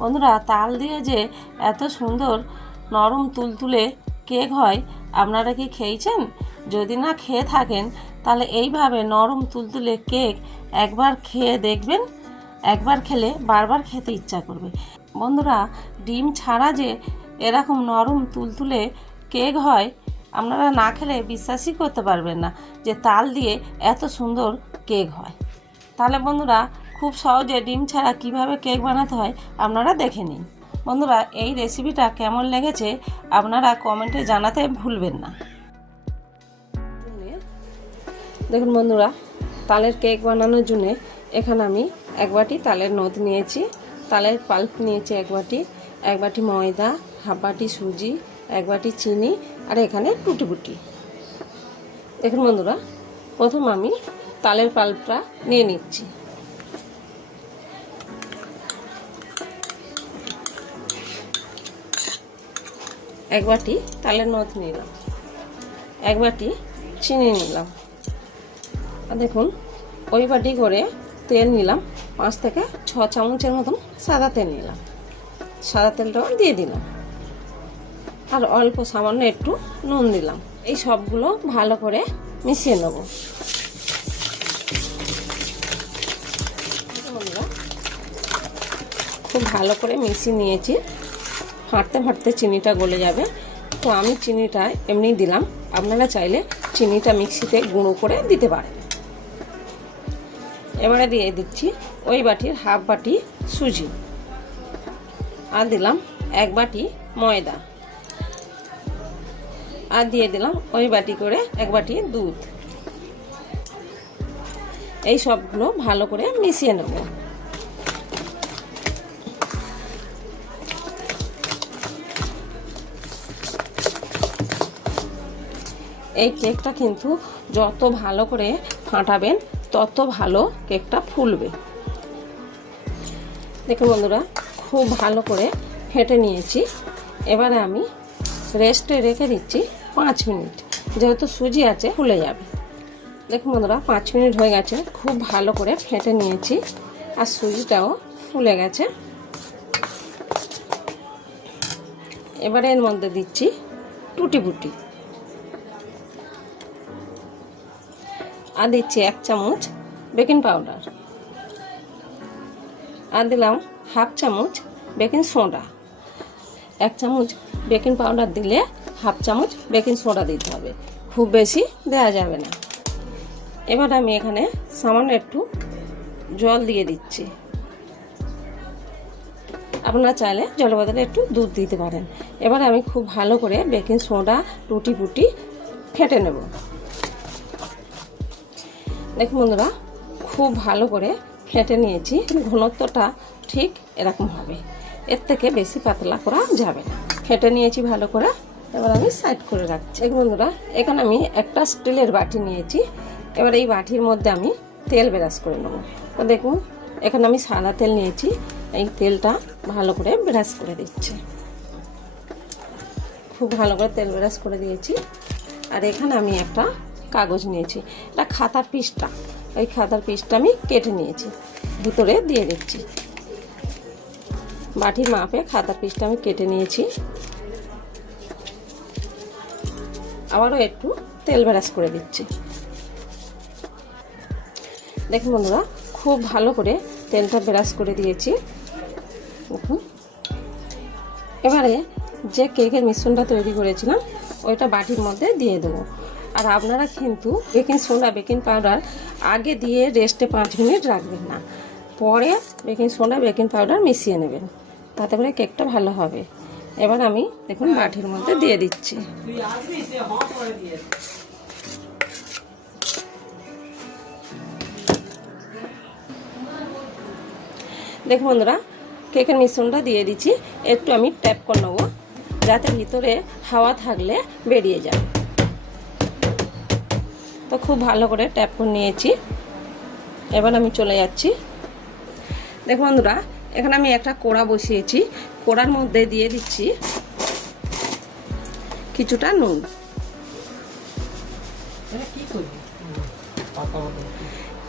বন্ধুরা, তাল দিয়ে যে এত সুন্দর নরম তুলতুলে কেক হয়, আপনারা কি খেয়েছেন? যদি না খেয়ে থাকেন তাহলে এইভাবে নরম তুলতুলে কেক একবার খেয়ে দেখবেন। একবার খেলে বারবার খেতে ইচ্ছা করবে। বন্ধুরা, ডিম ছাড়া যে এরকম নরম তুলতুলে কেক হয়, আপনারা না খেলে বিশ্বাসই করতে পারবেন না যে তাল দিয়ে এত সুন্দর কেক হয়। তাহলে বন্ধুরা, খুব সহজে ডিম ছাড়া কিভাবে কেক বানাতে হয় আপনারা দেখে নিন। বন্ধুরা, এই রেসিপিটা কেমন লেগেছে আপনারা কমেন্টে জানাতে ভুলবেন না। দেখুন বন্ধুরা, তালের কেক বানানোর জন্য এখানে আমি এক বাটি তালের নদ নিয়েছি, তালের পাল্প নিয়েছি এক বাটি ময়দা, হাফ বাটি সুজি, এক বাটি চিনি, আর এখানে টুটি ফুটি। দেখুন বন্ধুরা, প্রথম আমি তালের পাল্পটা নিয়ে নিচ্ছি। এক বাটি তালের নদ নিলাম, এক বাটি চিনি নিলাম, আর দেখুন ওই বাটি করে তেল নিলাম, 5 থেকে 6 চামচের মতন সাদা তেল নিলাম। সাদা তেলটাও দিয়ে দিলাম, আর অল্প সামান্য একটু নুন দিলাম। এই সবগুলো ভালো করে মিশিয়ে নেব। খুব ভালো করে মিশিয়ে নিয়েছি। ফাটতে ফাটতে চিনিটা গলে যাবে, তো আমি চিনিটা এমনি দিলাম। আপনারা চাইলে চিনিটা মিক্সিতে গুঁড়ো করে দিতে পারেন। এবারে দিয়ে দিচ্ছি ওই বাটির হাফ বাটি সুজি, আর দিলাম এক বাটি ময়দা, আর দিয়ে দিলাম ওই বাটি করে এক বাটি দুধ। এই সবগুলো ভালো করে মিশিয়ে নেব। এই কেকটা কিন্তু যত ভালো করে ফাটাবেন তত ভালো কেকটা ফুলবে। দেখুন বন্ধুরা, খুব ভালো করে ফেটে নিয়েছি। এবারে আমি রেস্টে রেখে দিচ্ছি 5 মিনিট, যেহেতু সুজি আছে ফুলে যাবে। দেখুন বন্ধুরা, 5 মিনিট হয়ে গেছে। খুব ভালো করে ফেটে নিয়েছি, আর সুজিটাও ফুলে গেছে। এবারে এর মধ্যে দিচ্ছি টুটি ফুটি, আর দিচ্ছি 1 চামচ বেকিং পাউডার, আর দিলাম হাফ চামচ বেকিং সোডা। 1 চামচ বেকিং পাউডার দিলে হাফ চামচ বেকিং সোডা দিতে হবে, খুব বেশি দেওয়া যাবে না। এবার আমি এখানে সামান্য একটু জল দিয়ে দিচ্ছি। আপনারা চাইলে জলের বদলে একটু দুধ দিতে পারেন। এবার আমি খুব ভালো করে বেকিং সোডা টুটি ফুটি ফেটে নেব। দেখুন বন্ধুরা, খুব ভালো করে ফেটে নিয়েছি। ঘনত্বটা ঠিক এরকম হবে, এর থেকে বেশি পাতলা করা যাবে না। ফেটে নিয়েছি ভালো করে, এবার আমি সাইড করে রাখছি। দেখুন বন্ধুরা, এখানে আমি একটা স্টিলের বাটি নিয়েছি। এবার এই বাটির মধ্যে আমি তেল ব্রাশ করে নেব। তো দেখুন, এখানে আমি সাদা তেল নিয়েছি, এই তেলটা ভালো করে ব্রাশ করে দিচ্ছি। খুব ভালো করে তেল ব্রাশ করে দিয়েছি। আর এখানে আমি একটা কাগজ নিয়েছি, এটা খাতার পিসটা। এই খাতার পিসটা আমি কেটে নিয়েছি, ভিতরে দিয়ে দিচ্ছি। বাটির মাপে খাতার পিসটা আমি কেটে নিয়েছি। আবারও একটু তেল ব্রাশ করে দিচ্ছি। দেখুন বন্ধুরা, খুব ভালো করে তেলটা ব্রাশ করে দিয়েছি। দেখুন, এবারে যে কেকের মিশ্রণটা তৈরি করেছিলাম ওইটা বাটির মধ্যে দিয়ে দেবো। আর আপনারা কিন্তু বেকিং সোডা বেকিং পাউডার আগে দিয়ে রেস্টে 5 মিনিট রাখবেন না, পরে বেকিং সোডা বেকিং পাউডার মিশিয়ে নেবেন, তাতে করে কেকটা ভালো হবে। এবার আমি দেখুন বাটির মধ্যে দিয়ে দিচ্ছি। দেখুন বন্ধুরা, কেকের মিশ্রণটা দিয়ে দিচ্ছি। একটু আমি ট্যাপ করে নেবো, যাতে ভিতরে হাওয়া থাকলে বেরিয়ে যায়। তো খুব ভালো করে ট্যাপ করে নিয়েছি। এবার আমি চলে যাচ্ছি। দেখুন বন্ধুরা, এখানে আমি একটা কড়া বসিয়েছি। কড়ার মধ্যে দিয়ে দিচ্ছি কিছুটা নুন।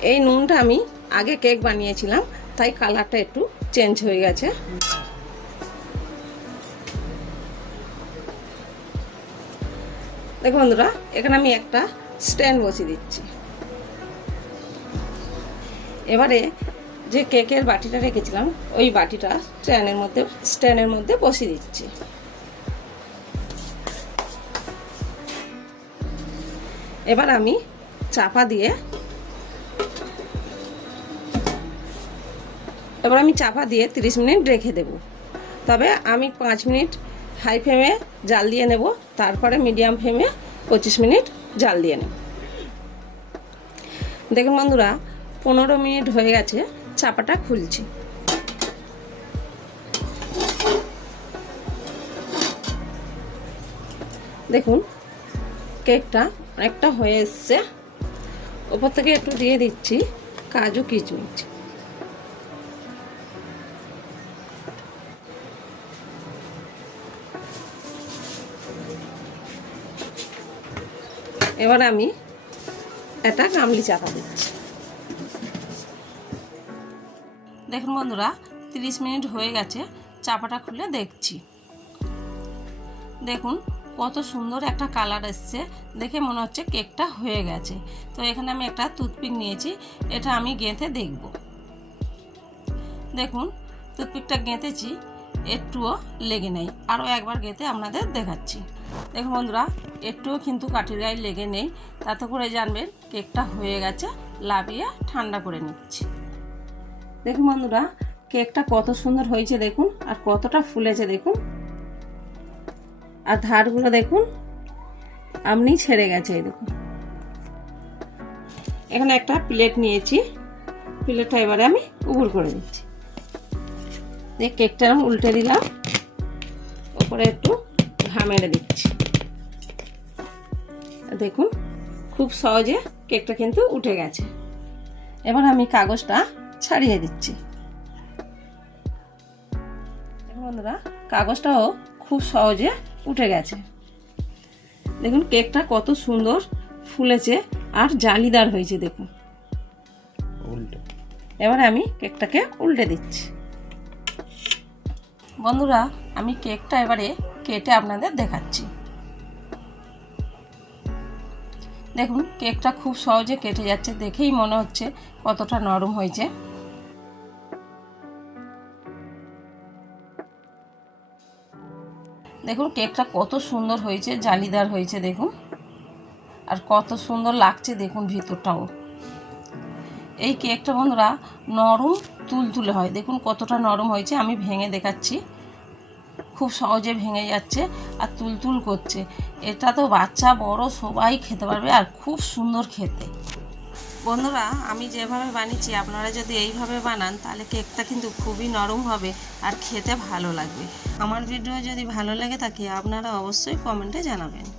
এই নুনটা আমি আগে কেক বানিয়েছিলাম, তাই কালারটা একটু চেঞ্জ হয়ে গেছে। দেখো বন্ধুরা, এখানে আমি একটা স্ট্যান্ড বসিয়ে দিচ্ছি। এবারে যে কেকের বাটিটা রেখেছিলাম ওই বাটিটা স্ট্যান্ডের মধ্যে বসিয়ে দিচ্ছি। এবার আমি চাপা দিয়ে 30 মিনিট রেখে দেব। তবে আমি 5 মিনিট হাই ফ্লেমে জাল দিয়ে নেব, তারপরে মিডিয়াম ফ্লেমে 25 মিনিট জাল দিয়ে নেব। দেখুন বন্ধুরা, 15 মিনিট হয়ে গেছে, চাপাটা খুলছি। দেখুন কেকটা অনেকটা হয়ে এসছে। ওপর থেকে একটু দিয়ে দিচ্ছি কাজু কিশমিশ। এবার আমি একটা গামলি চাপা দিচ্ছি। দেখুন বন্ধুরা, 30 মিনিট হয়ে গেছে, চাপাটা খুলে দেখছি। দেখুন কত সুন্দর একটা কালার এসছে, দেখে মনে হচ্ছে কেকটা হয়ে গেছে। তো এখানে আমি একটা টুথপিক নিয়েছি, এটা আমি গেঁথে দেখব। দেখুন টুথপিকটা গেঁথেছি, একটুও লেগে নেই। আরও একবার গেঁথে আপনাদের দেখাচ্ছি। দেখুন বন্ধুরা, একটুও কিন্তু কাঠির গায়ে লেগে নেই। তাতে করে জানবেন কেকটা হয়ে গেছে। লাভিয়ে ঠান্ডা করে নিচ্ছি। দেখুন বন্ধুরা, কেকটা কত সুন্দর হয়েছে দেখুন, আর কতটা ফুলেছে দেখুন, আর ধারগুলো দেখুন আপনি ছেড়ে গেছে। এই দেখুন, এখানে একটা প্লেট নিয়েছি, প্লেটটা এবারে আমি উপর করে দিচ্ছি। দিয়ে কেকটা উল্টে দিলাম, ওপরে একটু ঘা মেরে দিচ্ছি। দেখুন খুব সহজে কেকটা কিন্তু উঠে গেছে। এবার আমি কাগজটা ছাড়িয়ে দিচ্ছি। বন্ধুরা, কাগজটাও খুব সহজে উঠে গেছে। দেখুন কেকটা কত সুন্দর ফুলেছে আর জালিদার হয়েছে দেখুন। এবারে আমি কেকটাকে উল্টে দিচ্ছি। বন্ধুরা, আমি কেকটা এবারে কেটে আপনাদের দেখাচ্ছি। দেখুন কেকটা খুব সহজে কেটে যাচ্ছে, দেখেই মনে হচ্ছে কতটা নরম হয়েছে। দেখুন কেকটা কত সুন্দর হয়েছে, জালিদার হয়েছে দেখুন, আর কত সুন্দর লাগছে দেখুন ভিতরটাও। এই কেকটা বন্ধুরা নরম তুলতুলে হয়, দেখুন কতটা নরম হয়েছে। আমি ভেঙে দেখাচ্ছি, খুব সহজে ভেঙে যাচ্ছে আর তুলতুল করছে। এটা তো বাচ্চা বড় সবাই খেতে পারবে, আর খুব সুন্দর খেতে। বন্ধুরা, আমি যেভাবে বানিয়েছি আপনারা যদি এইভাবে বানান তাহলে কেকটা কিন্তু খুবই নরম হবে আর খেতে ভালো লাগবে। আমার ভিডিও যদি ভালো লেগে থাকে আপনারা অবশ্যই কমেন্টে জানাবেন।